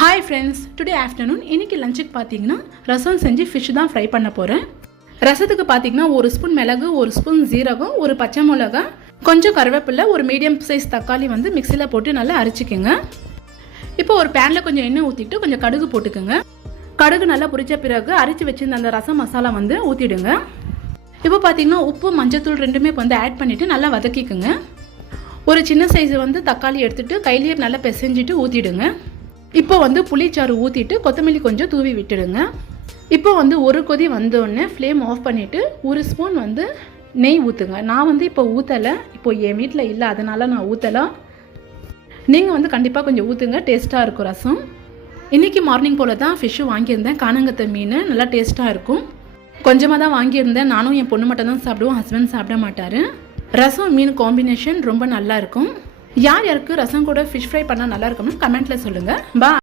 Hi friends, today afternoon இன்றைக்கி லஞ்சுக்கு பார்த்தீங்கன்னா ரசம் செஞ்சு ஃபிஷ் தான் ஃப்ரை பண்ண போகிறேன். ரசத்துக்கு பார்த்தீங்கன்னா 1 ஸ்பூன் மிளகு, 1 ஸ்பூன் ஜீரகம், ஒரு பச்சை மிளகா, கொஞ்சம் கருவேப்பிலை, ஒரு மீடியம் சைஸ் தக்காளி வந்து மிக்சியில் போட்டு நல்லா அரைச்சிக்கோங்க. இப்போ ஒரு பேனில் கொஞ்சம் எண்ணெய் ஊற்றிட்டு கொஞ்சம் கடுகு போட்டுக்கோங்க. கடுகு நல்லா பொரிச்ச பிறகு அரைச்சி வச்சிருந்த அந்த ரசம் மசாலா வந்து ஊற்றிடுங்க. இப்போ பார்த்தீங்கன்னா உப்பு, மஞ்சத்தூள் ரெண்டுமே வந்து ஆட் பண்ணிவிட்டு நல்லா வதக்கிக்குங்க. ஒரு சின்ன சைஸ் வந்து தக்காளி எடுத்துகிட்டு கையிலேயே நல்லா பிசைஞ்சிட்டு ஊற்றிடுங்க. இப்போ வந்து புளிச்சாறு ஊற்றிட்டு கொத்தமல்லி கொஞ்சம் தூவி விட்டுடுங்க. இப்போ வந்து ஒரு கொதி வந்தோடனே ஃப்ளேம் ஆஃப் பண்ணிவிட்டு 1 ஸ்பூன் வந்து நெய் ஊற்றுங்க. நான் வந்து இப்போ ஊற்றலை, இப்போ என் வீட்டில் இல்லை, அதனால் நான் ஊற்றலை. நீங்கள் வந்து கண்டிப்பாக கொஞ்சம் ஊற்றுங்க, டேஸ்ட்டாக இருக்கும் ரசம். இன்றைக்கி மார்னிங் போல் தான் ஃபிஷ்ஷு வாங்கியிருந்தேன். காணங்கத்தை மீன் நல்லா டேஸ்ட்டாக இருக்கும். கொஞ்சமாக தான் வாங்கியிருந்தேன். நானும் என் பொண்ணு மட்டும் தான் சாப்பிடுவோம், ஹஸ்பண்ட் சாப்பிட மாட்டார். ரசம் மீன் காம்பினேஷன் ரொம்ப நல்லா இருக்கும். யார் யாருக்கு ரசம் கூட ஃபிஷ் ஃப்ரை பண்ணால் நல்லா இருக்கும்னு கமெண்ட்டில் சொல்லுங்கள். பா.